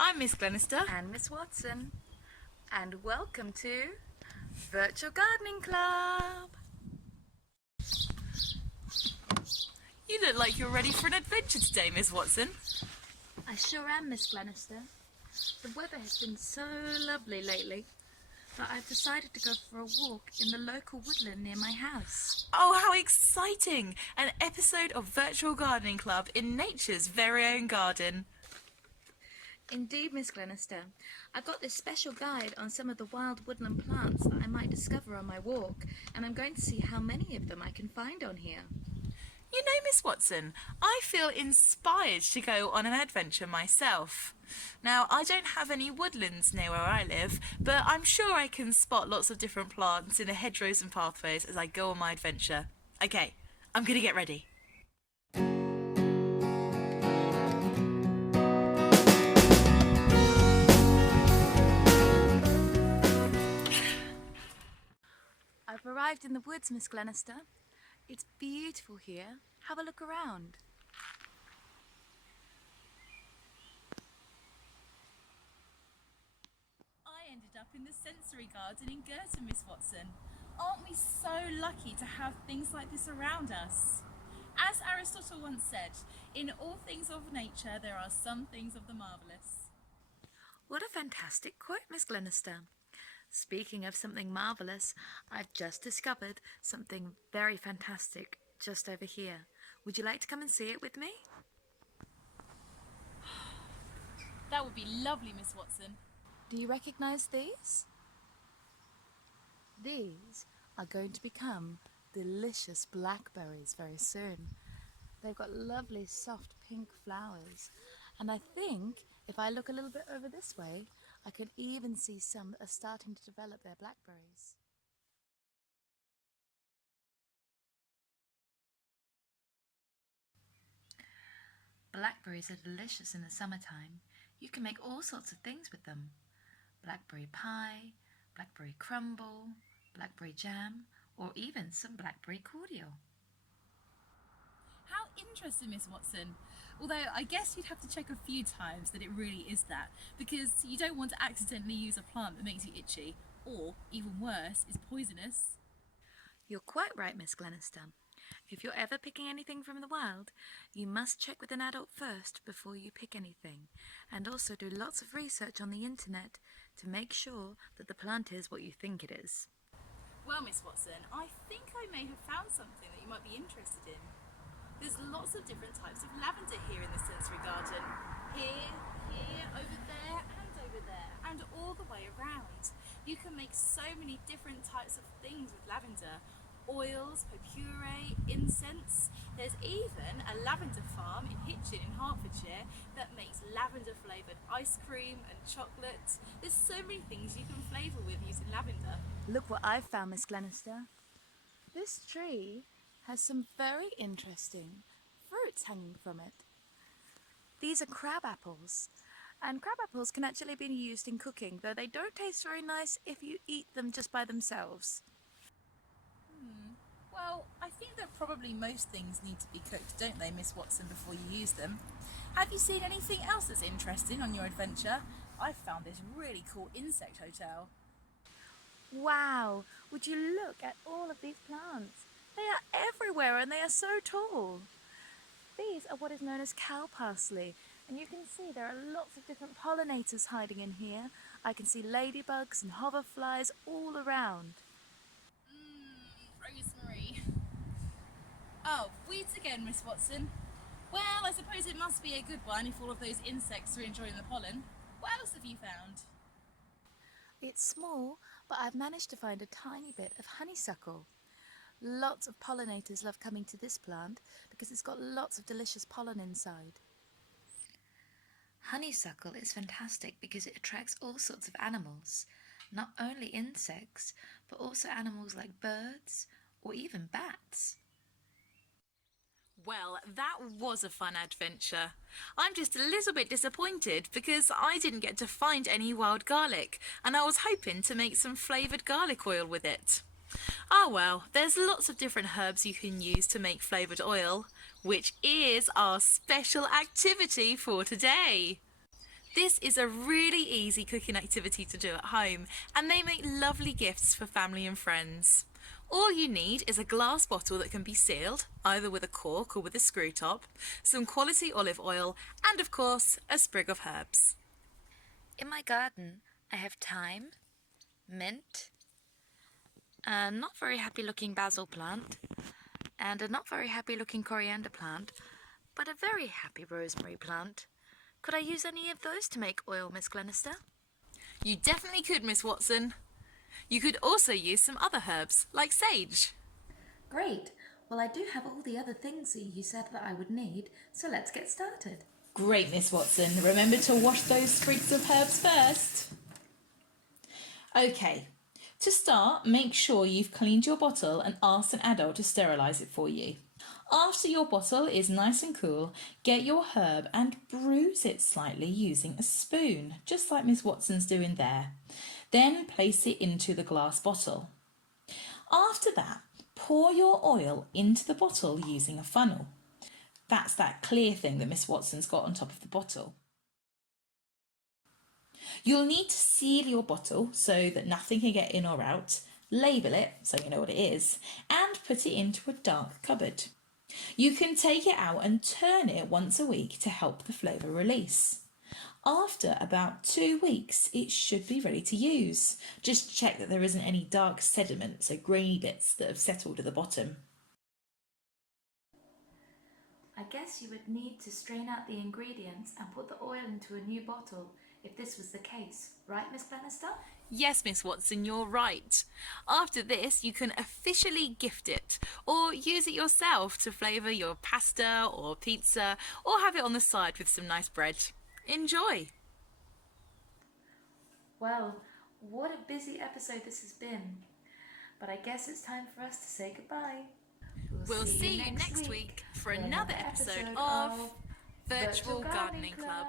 I'm Miss Glenister. And Miss Watson. And welcome to Virtual Gardening Club. You look like you're ready for an adventure today, Miss Watson. I sure am, Miss Glenister. The weather has been so lovely lately that I've decided to go for a walk in the local woodland near my house. Oh, how exciting! An episode of Virtual Gardening Club in nature's very own garden. Indeed, Miss Glenister. I've got this special guide on some of the wild woodland plants that I might discover on my walk, and I'm going to see how many of them I can find on here. You know, Miss Watson, I feel inspired to go on an adventure myself. Now, I don't have any woodlands near where I live, but I'm sure I can spot lots of different plants in the hedgerows and pathways as I go on my adventure. Okay, I'm gonna get ready. I've arrived in the woods, Miss Glenister. It's beautiful here. Have a look around. I ended up in the sensory garden in Girton, Miss Watson. Aren't we so lucky to have things like this around us? As Aristotle once said, in all things of nature there are some things of the marvellous. What a fantastic quote, Miss Glenister. Speaking of something marvellous, I've just discovered something very fantastic just over here. Would you like to come and see it with me? That would be lovely, Miss Watson. Do you recognise these? These are going to become delicious blackberries very soon. They've got lovely soft pink flowers, and I think if I look a little bit over this way, I can even see some that are starting to develop their blackberries. Blackberries are delicious in the summertime. You can make all sorts of things with them. Blackberry pie, blackberry crumble, blackberry jam, or even some blackberry cordial. How interesting, Miss Watson. Although I guess you'd have to check a few times that it really is that, because you don't want to accidentally use a plant that makes you itchy, or, even worse, is poisonous. You're quite right, Miss Glenister. If you're ever picking anything from the wild, you must check with an adult first before you pick anything, and also do lots of research on the internet to make sure that the plant is what you think it is. Well, Miss Watson, I think I may have found something that you might be interested in. There's lots of different types of lavender here in the sensory garden. Here, over there, and all the way around. You can make so many different types of things with lavender. Oils, potpourri, incense. There's even a lavender farm in Hitchin in Hertfordshire that makes lavender flavoured ice cream and chocolate. There's so many things you can flavour with using lavender. Look what I've found, Miss Glenister. This tree has some very interesting fruits hanging from it. These are crab apples, and crab apples can actually be used in cooking, though they don't taste very nice if you eat them just by themselves. Well, I think that probably most things need to be cooked, don't they, Miss Watson, before you use them? Have you seen anything else that's interesting on your adventure? I've found this really cool insect hotel. Wow, would you look at all of these plants? They are everywhere and they are so tall. These are what is known as cow parsley, and you can see there are lots of different pollinators hiding in here. I can see ladybugs and hoverflies all around. Rosemary. Oh, weeds again, Miss Watson. Well, I suppose it must be a good one if all of those insects are enjoying the pollen. What else have you found? It's small, but I've managed to find a tiny bit of honeysuckle. Lots of pollinators love coming to this plant because it's got lots of delicious pollen inside. Honeysuckle is fantastic because it attracts all sorts of animals, not only insects, but also animals like birds or even bats. Well, that was a fun adventure. I'm just a little bit disappointed because I didn't get to find any wild garlic, and I was hoping to make some flavoured garlic oil with it. Ah well, there's lots of different herbs you can use to make flavoured oil, which is our special activity for today. This is a really easy cooking activity to do at home, and they make lovely gifts for family and friends. All you need is a glass bottle that can be sealed, either with a cork or with a screw top, some quality olive oil, and of course, a sprig of herbs. In my garden, I have thyme, mint, a not very happy looking basil plant, and a not very happy looking coriander plant, but a very happy rosemary plant. Could I use any of those to make oil, Miss Glenister? You definitely could, Miss Watson. You could also use some other herbs, like sage. Great. Well, I do have all the other things that you said that I would need, so let's get started. Great, Miss Watson. Remember to wash those sprigs of herbs first. Okay, to start, make sure you've cleaned your bottle and asked an adult to sterilise it for you. After your bottle is nice and cool, get your herb and bruise it slightly using a spoon, just like Miss Watson's doing there. Then place it into the glass bottle. After that, pour your oil into the bottle using a funnel. That's that clear thing that Miss Watson's got on top of the bottle. You'll need to seal your bottle so that nothing can get in or out, label it so you know what it is, and put it into a dark cupboard. You can take it out and turn it once a week to help the flavour release. After about 2 weeks, it should be ready to use. Just check that there isn't any dark sediment, so grainy bits that have settled at the bottom. I guess you would need to strain out the ingredients and put the oil into a new bottle if this was the case, right, Miss Glenister? Yes, Miss Watson, you're right. After this, you can officially gift it or use it yourself to flavour your pasta or pizza or have it on the side with some nice bread. Enjoy! Well, what a busy episode this has been. But I guess it's time for us to say goodbye. We'll see you next week for another episode of Virtual Gardening Club.